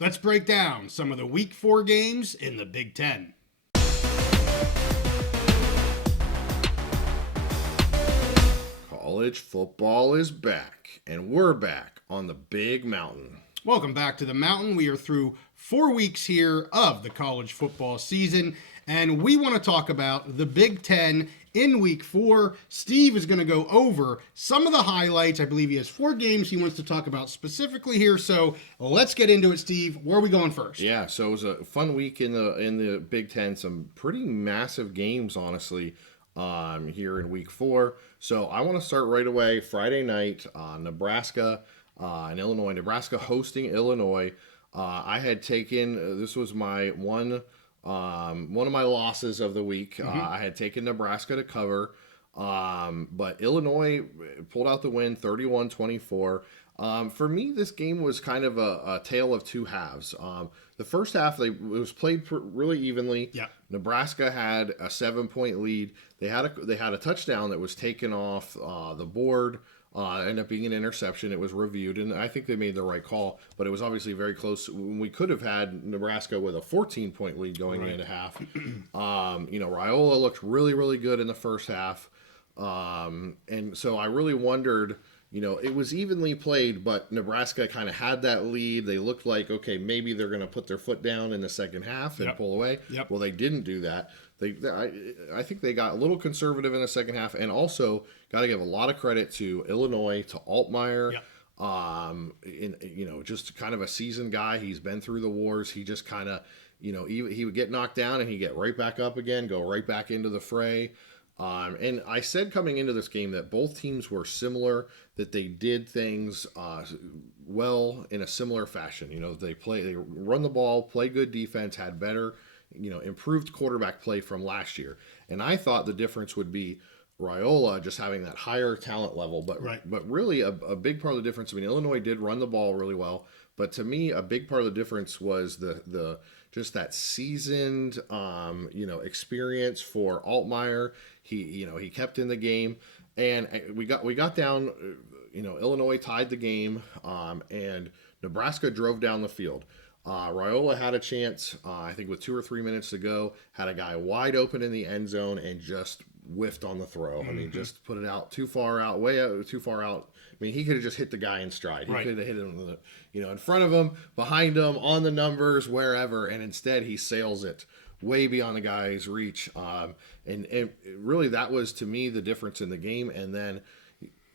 Let's break down some of the Week 4 games in the Big Ten. College football is back, and we're back on the Big Mountain. Welcome back to the Mountain. We are through 4 weeks here of the college football season, and we want to talk about the Big Ten in Week 4. Steve is going to go over some of the highlights. I believe he has 4 games he wants to talk about specifically here, so let's get into it, Steve. Where are we going first? Yeah, so it was a fun week in the Big Ten. Some pretty massive games, honestly, here in Week 4. So I want to start right away. Friday night, Nebraska and Illinois. Nebraska hosting Illinois. I had taken, this was my one of my losses of the week. I had taken Nebraska to cover, but Illinois pulled out the win 31-24. For me, this game was kind of a tale of two halves. The first half, it was played really evenly. Yeah. Nebraska had a 7-point lead. They had a touchdown that was taken off the board. Ended up being an interception. It was reviewed, and I think they made the right call, but it was obviously very close. We could have had Nebraska with a 14-point lead going into half. Raiola looked really, really good in the first half. And so I really wondered, it was evenly played, but Nebraska kind of had that lead. They looked like, okay, maybe they're going to put their foot down in the second half and pull away. Yep. Well, they didn't do that. I think they got a little conservative in the second half, and also got to give a lot of credit to Illinois, to Altmaier. Just kind of a seasoned guy. He's been through the wars. He just kind of, he would get knocked down and he'd get right back up again, go right back into the fray. And I said coming into this game that both teams were similar, that they did things well in a similar fashion. They run the ball, play good defense, had better, improved quarterback play from last year. And I thought the difference would be Raiola just having that higher talent level, but really a big part of the difference. I mean, Illinois did run the ball really well, but to me, a big part of the difference was the just that seasoned, experience for Altmaier. He kept in the game, and we got down. Illinois tied the game, and Nebraska drove down the field. Raiola had a chance, I think with 2 or 3 minutes to go, had a guy wide open in the end zone and just whiffed on the throw. I mean, just put it out too far out, too far out. I mean, he could have just hit the guy in stride. He could have hit him, in front of him, behind him, on the numbers, wherever, and instead he sails it way beyond the guy's reach. And really that was, to me, the difference in the game. And then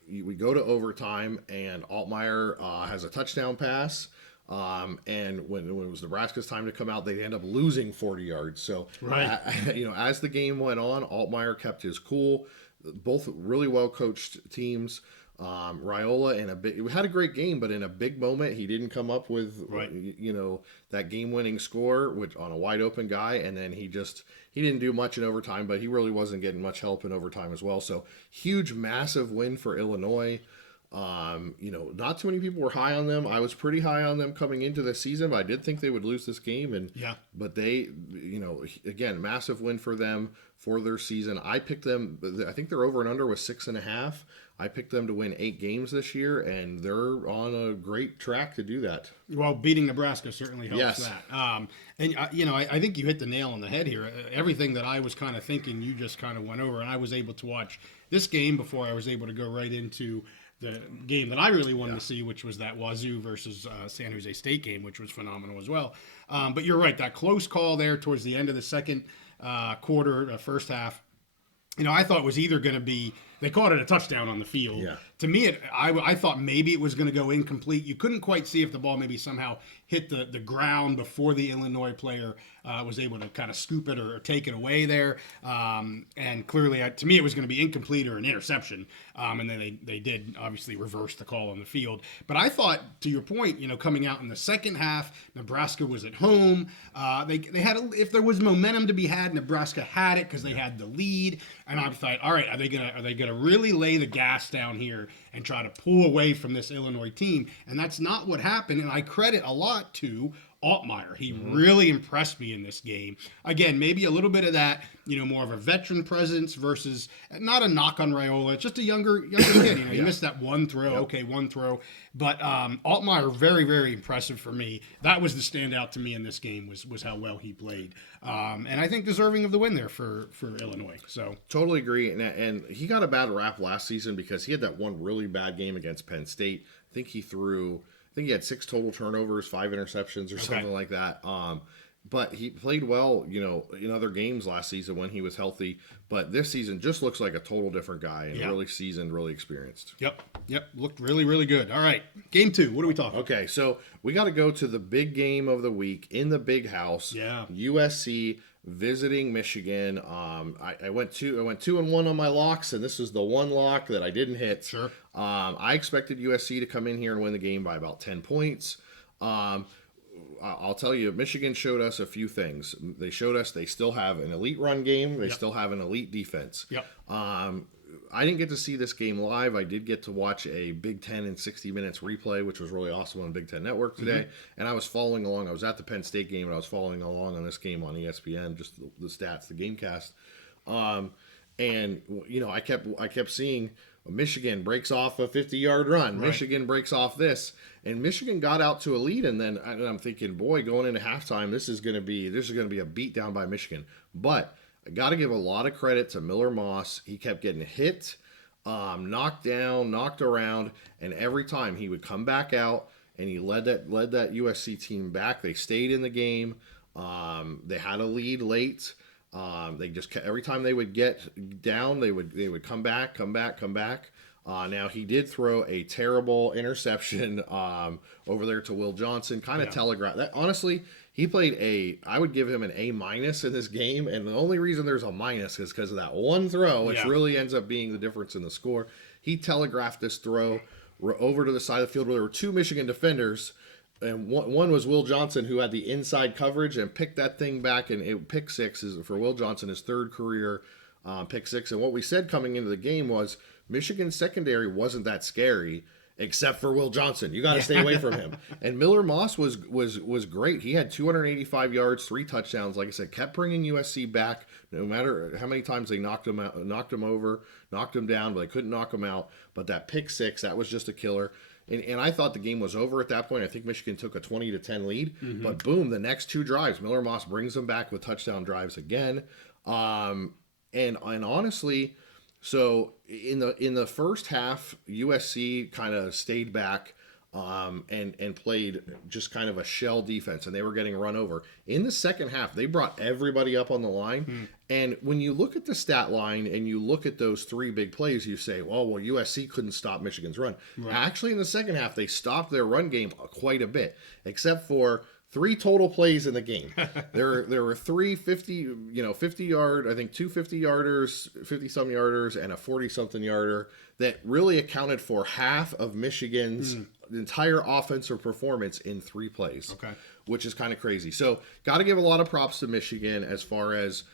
we go to overtime, and Altmaier has a touchdown pass. And when it was Nebraska's time to come out, they end up losing 40 yards. So, as the game went on, Altmaier kept his cool. Both really well coached teams. Raiola we had a great game, but in a big moment, he didn't come up with that game-winning score, which on a wide open guy, and then he didn't do much in overtime, but he really wasn't getting much help in overtime as well. So huge, massive win for Illinois. Not too many people were high on them. I was pretty high on them coming into the season, but I did think they would lose this game. But they, again, massive win for them for their season. I picked them. I think their over and under was 6.5. I picked them to win 8 games this year, and they're on a great track to do that. Well, beating Nebraska certainly helps that. I think you hit the nail on the head here. Everything that I was kind of thinking, you just kind of went over, and I was able to watch this game before I was able to go right into the game that I really wanted to see, which was that Wazoo versus San Jose State game, which was phenomenal as well. But you're right, that close call there towards the end of the second quarter, first half, I thought it was either going to be, they called it a touchdown on the field. Yeah. To me, I thought maybe it was going to go incomplete. You couldn't quite see if the ball maybe somehow hit the ground before the Illinois player was able to kind of scoop it or take it away there. And clearly, to me, it was going to be incomplete or an interception. And then they did obviously reverse the call on the field. But I thought, to your point, coming out in the second half, Nebraska was at home. They had if there was momentum to be had, Nebraska had it because they had the lead. And I thought, all right, are they gonna really lay the gas down here and try to pull away from this Illinois team? And that's not what happened. And I credit a lot to Altmaier. He really impressed me in this game. Again, maybe a little bit of that, more of a veteran presence versus not a knock on Raiola. It's just a younger kid. He missed that one throw. Yep. Okay, one throw. But Altmaier, very, very impressive for me. That was the standout to me in this game was how well he played. And I think deserving of the win there for Illinois. So Totally agree. And he got a bad rap last season because he had that one really bad game against Penn State. I think he had 6 total turnovers, 5 interceptions or something like that. But he played well, in other games last season when he was healthy. But this season just looks like a total different guy and really seasoned, really experienced. Yep. Looked really, really good. All right. Game 2. What are we talking? Okay, so we got to go to the big game of the week in the big house. Yeah. USC visiting Michigan. I went 2-1 on my locks, and this was the one lock that I didn't hit. Sure. I expected USC to come in here and win the game by about 10 points. I'll tell you, Michigan showed us a few things. They showed us they still have an elite run game. They still have an elite defense. Yep. I didn't get to see this game live. I did get to watch a Big Ten in 60 minutes replay, which was really awesome on Big Ten Network today. And I was following along. I was at the Penn State game, and I was following along on this game on ESPN, just the stats, the Gamecast. And I kept seeing Michigan breaks off a 50-yard run. Right. Michigan breaks off this, and Michigan got out to a lead. And then I'm thinking, boy, going into halftime, this is going to be a beatdown by Michigan. But I got to give a lot of credit to Miller Moss. He kept getting hit, knocked down, knocked around, and every time he would come back out and he led that USC team back. They stayed in the game. They had a lead late. They just every time they would get down, they would come back. Now he did throw a terrible interception over there to Will Johnson, kind of telegraphed that. Honestly, he played I would give him an A- in this game, and the only reason there's a minus is because of that one throw, which really ends up being the difference in the score. He telegraphed this throw over to the side of the field where there were 2 Michigan defenders. And one was Will Johnson, who had the inside coverage and picked that thing back. And pick 6 is for Will Johnson, his 3rd career pick 6. And what we said coming into the game was Michigan's secondary wasn't that scary, except for Will Johnson. You got to stay away from him. And Miller Moss was great. He had 285 yards, 3 touchdowns. Like I said, kept bringing USC back, no matter how many times they knocked him over, knocked him down, but they couldn't knock him out. But that pick 6, that was just a killer. And I thought the game was over at that point. I think Michigan took a 20-10 lead. But boom, the next 2 drives, Miller Moss brings them back with touchdown drives again. And honestly, so in the first half, USC kind of stayed back and played just kind of a shell defense, and they were getting run over. In the second half, they brought everybody up on the line. And when you look at the stat line and you look at those 3 big plays, you say, well, USC couldn't stop Michigan's run. Right. Actually, in the second half, they stopped their run game quite a bit, except for 3 total plays in the game. There were 3 50-yard, I think 2 50-yarders, 50-some yarders, and a 40-something yarder that really accounted for half of Michigan's entire offensive performance in 3 plays, which is kind of crazy. So got to give a lot of props to Michigan as far as,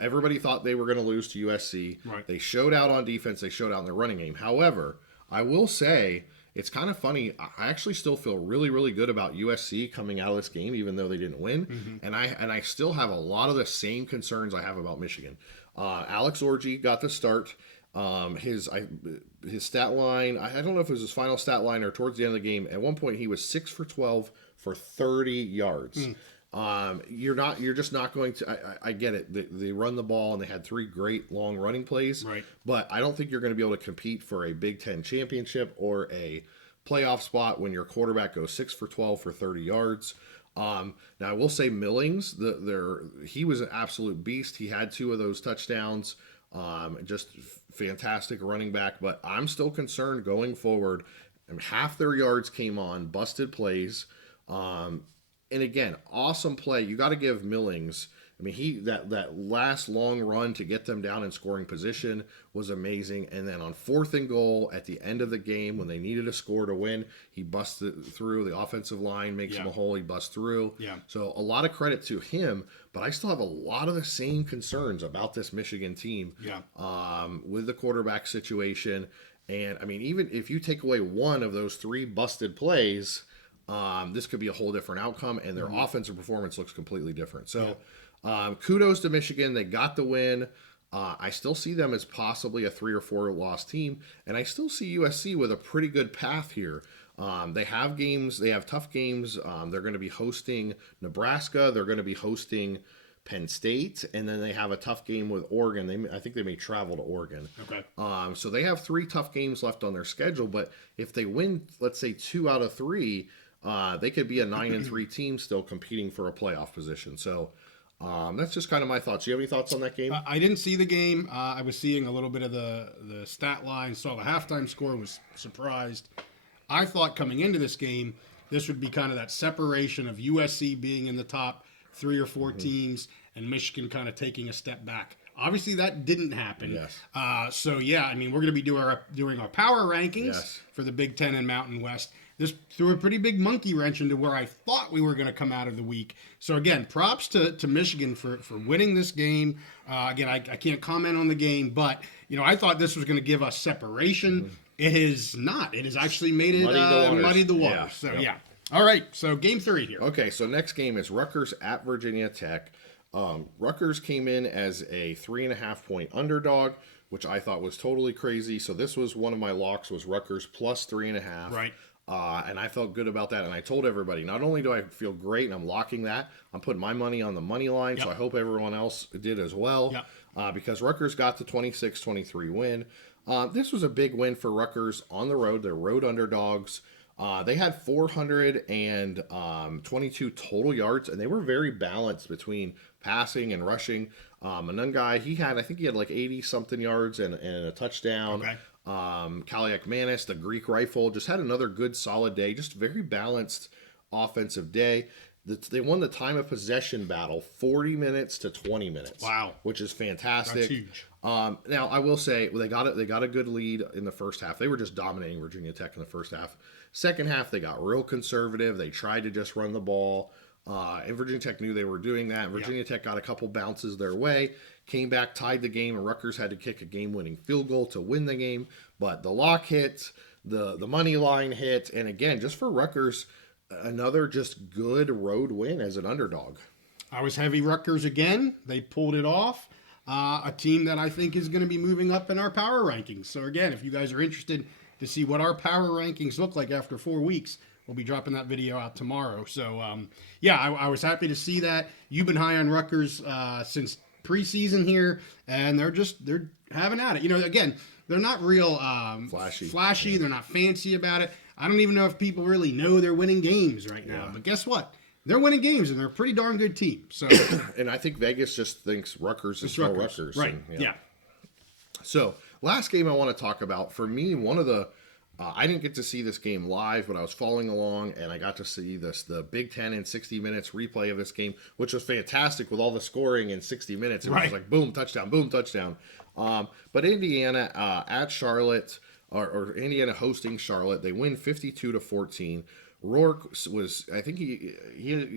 everybody thought they were going to lose to USC. Right. They showed out on defense. They showed out in the running game. However, I will say, it's kind of funny. I actually still feel really, really good about USC coming out of this game, even though they didn't win. And I still have a lot of the same concerns I have about Michigan. Alex Orji got the start. His stat line, I don't know if it was his final stat line or towards the end of the game. At one point, he was 6 for 12 for 30 yards. You're just not going to. I get it. They run the ball and they had 3 great long running plays. Right. But I don't think you're going to be able to compete for a Big Ten championship or a playoff spot when your quarterback goes 6 for 12 for 30 yards. Now I will say Millings, he was an absolute beast. He had 2 of those touchdowns. Just fantastic running back. But I'm still concerned going forward. Half their yards came on busted plays. And again, awesome play. You got to give Millings. I mean, that last long run to get them down in scoring position was amazing. And then on 4th and goal at the end of the game, when they needed a score to win, he busted through. The offensive line makes him a hole. He busts through. Yeah. So a lot of credit to him. But I still have a lot of the same concerns about this Michigan team. Yeah. With the quarterback situation. And I mean, even if you take away one of those 3 busted plays, this could be a whole different outcome, and their offensive performance looks completely different. So kudos to Michigan. They got the win. I still see them as possibly a 3 or 4 loss team, and I still see USC with a pretty good path here. They have games. They have tough games. They're going to be hosting Nebraska. They're going to be hosting Penn State, and then they have a tough game with Oregon. I think they may travel to Oregon. Okay. So they have 3 tough games left on their schedule. But if they win, let's say 2 out of 3, they could be a 9-3 team still competing for a playoff position. So that's just kind of my thoughts. Do you have any thoughts on that game? I didn't see the game. I was seeing a little bit of the stat line, saw the halftime score, was surprised. I thought coming into this game, this would be kind of that separation of USC being in the top 3 or 4 teams and Michigan kind of taking a step back. Obviously, that didn't happen. Yes. So, yeah, I mean, we're going to be doing our power rankings for the Big Ten and Mountain West. This threw a pretty big monkey wrench into where I thought we were going to come out of the week. So, again, props to Michigan for winning this game. Again, I can't comment on the game, but, I thought this was going to give us separation. It is not. It has actually made it muddied the waters. So, yeah. All right, so game 3 here. Okay, so next game is Rutgers at Virginia Tech. Rutgers came in as a 3.5-point underdog, which I thought was totally crazy. So this was one of my locks, was Rutgers plus 3.5. Right. And I felt good about that. And I told everybody, not only do I feel great and I'm locking that, I'm putting my money on the money line. So I hope everyone else did as well. Because Rutgers got the 26-23 win. This was a big win for Rutgers on the road. They're road underdogs. They had 422 total yards, and they were very balanced between passing and rushing. Anungai, I think he had like 80-something yards and a touchdown. Okay. Kaliak Manis, the Greek rifle, just had another good, solid day. Just very balanced offensive day. They won the time of possession battle 40 minutes to 20 minutes. Wow. Which is fantastic. That's huge. Now, I will say, they got a good lead in the first half. They were just dominating Virginia Tech in the first half. Second half, they got real conservative. They tried to just run the ball. And Virginia Tech knew they were doing that. Virginia Tech got a couple bounces their way, came back, tied the game, and Rutgers had to kick a game-winning field goal to win the game. But the lock hit, the money line hit, and again, just for Rutgers, another just good road win as an underdog. I was heavy Rutgers again. They pulled it off. A team that I think is going to be moving up in our power rankings. So again, if you guys are interested to see what our power rankings look like after 4 weeks, we'll be dropping that video out tomorrow. So I was happy to see that. You've been high on Rutgers since preseason here, and they're having at it. Again, they're not real flashy. Yeah. They're not fancy about it. I don't even know if people really know they're winning games right now. But guess what? They're winning games, and they're a pretty darn good team. So, and I think Vegas just thinks Rutgers is still Rutgers. Right, and, So, last game I want to talk about, for me, one of the I didn't get to see this game live, but I was following along, and I got to see the Big Ten in 60 minutes replay of this game, which was fantastic with all the scoring in 60 minutes. It was like boom, touchdown, boom, touchdown. But Indiana at Charlotte, or Indiana hosting Charlotte, they win 52-14. Rourke was, I think he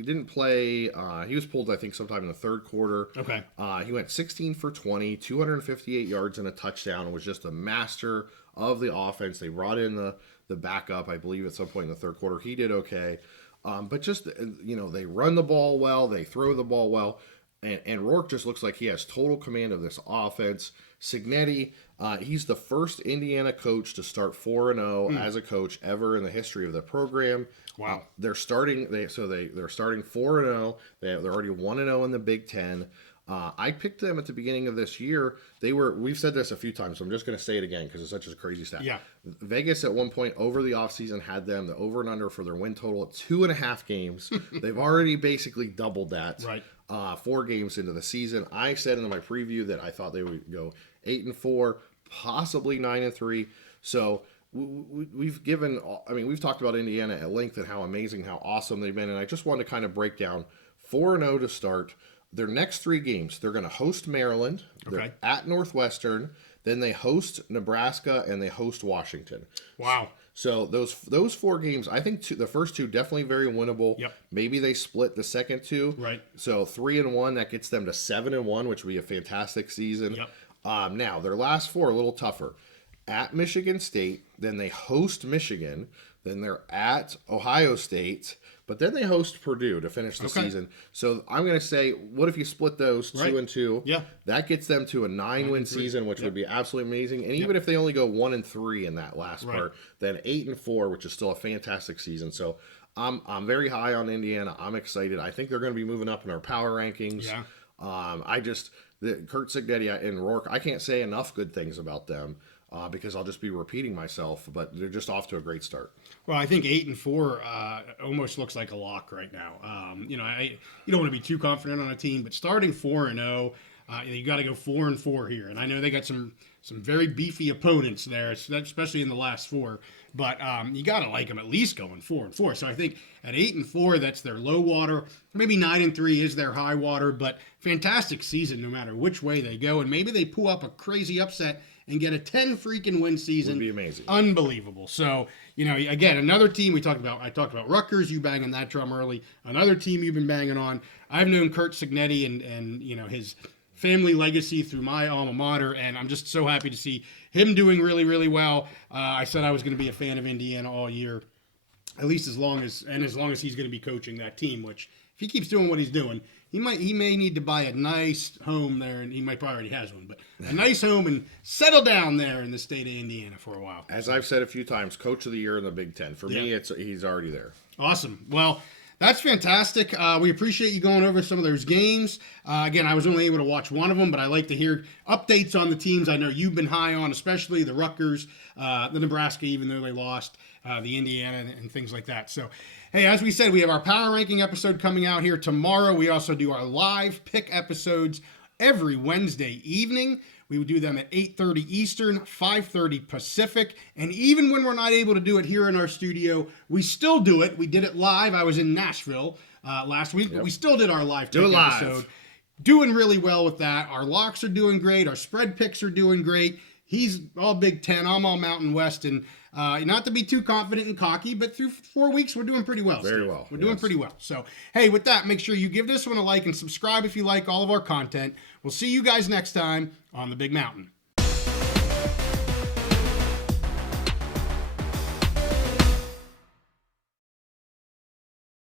didn't play. He was pulled, I think, sometime in the third quarter. Okay. He went 16 for 20, 258 yards and a touchdown, and was just a master of the offense. They brought in the backup, I believe, at some point in the third quarter. He did okay. But just, they run the ball well. They throw the ball well. And Rourke just looks like he has total command of this offense. Signetti, he's the first Indiana coach to start 4-0 as a coach ever in the history of the program. Wow. They're starting 4-0. They're already 1-0 in the Big Ten. I picked them at the beginning of this year. We've said this a few times, so I'm just going to say it again because it's such a crazy stat. Yeah. Vegas at one point over the offseason had them the over and under for their win total at 2.5 games. They've already basically doubled that. Right. 4 games into the season. I said in my preview that I thought they would go 8-4, possibly 9-3. So we've talked about Indiana at length and how amazing, how awesome they've been. And I just wanted to kind of break down 4-0 to start. Their next 3 games, they're going to host Maryland. They're at Northwestern. Then they host Nebraska and they host Washington. Wow. So those 4 games, I think the first 2 definitely very winnable. Yep. Maybe they split the second 2. Right. So 3-1, that gets them to 7-1, which would be a fantastic season. Yep. Now their last 4 a little tougher. At Michigan State, then they host Michigan. then they're at Ohio State, but then they host Purdue to finish the season. So I'm going to say, what if you split those 2-2? Yeah. That gets them to a 9-win season, which would be absolutely amazing. And even if they only go 1-3 in that last part, then 8-4, which is still a fantastic season. So I'm very high on Indiana. I'm excited. I think they're going to be moving up in our power rankings. Yeah. Kurt Cignetti and Rourke, I can't say enough good things about them because I'll just be repeating myself, but they're just off to a great start. Well, I think 8-4 almost looks like a lock right now. You don't want to be too confident on a team, but starting 4-0, you got to go 4-4 here. And I know they got some very beefy opponents there, especially in the last four. But you got to like them at least going 4-4. So I think at 8-4, that's their low water. Maybe 9-3 is their high water, but fantastic season no matter which way they go. And maybe they pull up a crazy upset and get a 10 freaking win season. Would be amazing. Unbelievable. So, again, another team I talked about Rutgers, you banging that drum early. Another team you've been banging on. I've known Kurt Cignetti and his family legacy through my alma mater, and I'm just so happy to see him doing really, really well. I said I was going to be a fan of Indiana all year, at least as long as he's going to be coaching that team, which if he keeps doing what he's doing, he may need to buy a nice home there, and he might probably already has one, but a nice home and settle down there in the state of Indiana for a while. As I've said a few times, Coach of the Year in the Big Ten. For me, he's already there. Awesome. Well, that's fantastic. We appreciate you going over some of those games. Again, I was only able to watch one of them, but I like to hear updates on the teams I know you've been high on, especially the Rutgers, the Nebraska, even though they lost, the Indiana, and things like that. So, hey, as we said, we have our power ranking episode coming out here tomorrow. We also do our live pick episodes every Wednesday evening. We would do them at 8:30 Eastern, 5:30 Pacific. And even when we're not able to do it here in our studio, we still do it. We did it live. I was in Nashville last week, but we still did our live pick episode. Doing really well with that. Our locks are doing great. Our spread picks are doing great. He's all Big Ten. I'm all Mountain West. And not to be too confident and cocky, but through 4 weeks, we're doing pretty well. Very well. We're doing pretty well. So, hey, with that, make sure you give this one a like and subscribe if you like all of our content. We'll see you guys next time on The Big Mountain.